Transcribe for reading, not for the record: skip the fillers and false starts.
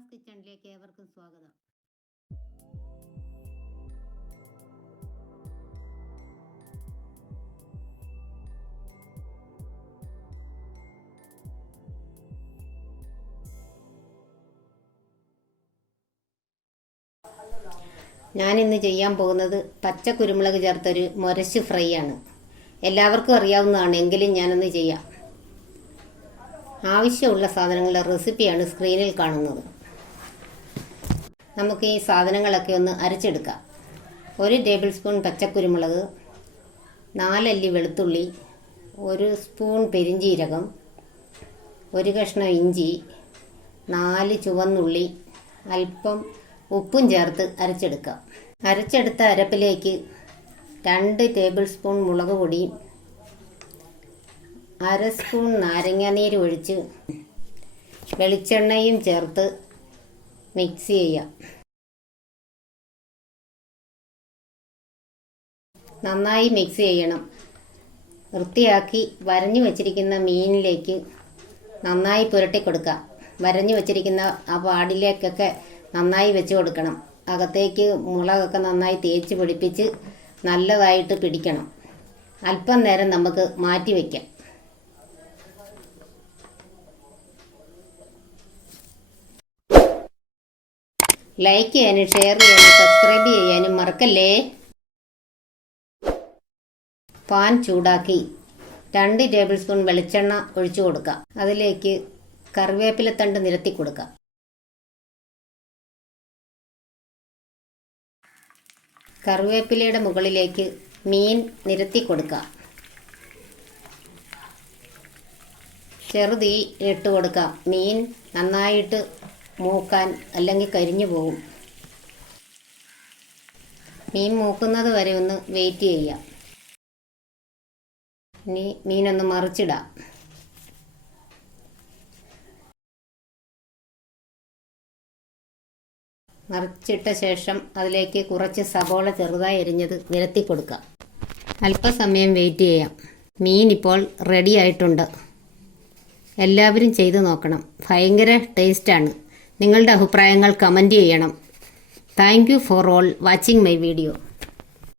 സുഹാസ് കിച്ചണിലേക്ക് ഏവർക്കും സ്വാഗതം. ഞാനിന്ന് ചെയ്യാൻ പോകുന്നത് പച്ച കുരുമുളക് ചേർത്തൊരു മുരശ് ഫ്രൈ ആണ്. എല്ലാവർക്കും അറിയാവുന്നതാണ്, എങ്കിലും ഞാനൊന്ന് ചെയ്യാം. ആവശ്യമുള്ള സാധനങ്ങളുടെ റെസിപ്പിയാണ് സ്ക്രീനിൽ കാണുന്നത്. നമുക്ക് ഈ സാധനങ്ങളൊക്കെ ഒന്ന് അരച്ചെടുക്കാം. 1 ടേബിൾ സ്പൂൺ പച്ചക്കുരുമുളക്, 4 അല്ലി വെളുത്തുള്ളി, 1 സ്പൂൺ പെരിഞ്ജീരകം, 1 കഷ്ണം ഇഞ്ചി, 4 ചുവന്നുള്ളി, അല്പം ഉപ്പും ചേർത്ത് അരച്ചെടുക്കാം. അരച്ചെടുത്ത അരപ്പിലേക്ക് 2 ടേബിൾ സ്പൂൺ മുളക് പൊടി, 1/2 സ്പൂൺ നാരങ്ങാനീര് ഒഴിച്ച് വെളിച്ചെണ്ണയും ചേർത്ത് മിക്സ് ചെയ്യാം. നന്നായി മിക്സ് ചെയ്യണം. വൃത്തിയാക്കി വരഞ്ഞു വച്ചിരിക്കുന്ന മീനിലേക്ക് നന്നായി പുരട്ടി കൊടുക്കാം. വരഞ്ഞു വച്ചിരിക്കുന്ന ആ പാടിലേക്കൊക്കെ നന്നായി വെച്ച് കൊടുക്കണം. അകത്തേക്ക് മുളകൊക്കെ നന്നായി തേച്ച് പിടിപ്പിച്ച് നല്ലതായിട്ട് പിടിക്കണം. അല്പം നേരം നമുക്ക് മാറ്റി വയ്ക്കാം. ലൈക്ക് ചെയ്യാനും ഷെയർ ചെയ്യാനും സബ്സ്ക്രൈബ് ചെയ്യാനും മറക്കല്ലേ. പാൻ ചൂടാക്കി 2 ടേബിൾ സ്പൂൺ വെളിച്ചെണ്ണ ഒഴിച്ചു കൊടുക്കാം. അതിലേക്ക് കറിവേപ്പിലത്തണ്ട് നിരത്തി കൊടുക്കാം. കറിവേപ്പിലയുടെ മുകളിലേക്ക് മീൻ നിരത്തി കൊടുക്കാം. ചെറുതീ ഇട്ട് കൊടുക്കാം. മീൻ നന്നായിട്ട് മൂക്കാൻ, അല്ലെങ്കിൽ കരിഞ്ഞു പോകും. മീൻ മൂക്കുന്നത് വരെ ഒന്ന് വെയിറ്റ് ചെയ്യാം. ഇനി മീനൊന്ന് മറിച്ചിടാം. മറിച്ചിട്ട ശേഷം അതിലേക്ക് കുറച്ച് സബോള ചെറുതായി അരിഞ്ഞത് നിരത്തി കൊടുക്കാം. അല്പസമയം വെയിറ്റ് ചെയ്യാം. മീൻ ഇപ്പോൾ റെഡി ആയിട്ടുണ്ട്. എല്ലാവരും ചെയ്തു നോക്കണം. ഭയങ്കര ടേസ്റ്റാണ്. നിങ്ങളുടെ അഭിപ്രായങ്ങൾ കമൻറ്റ് ചെയ്യണം. Thank you for all watching my video.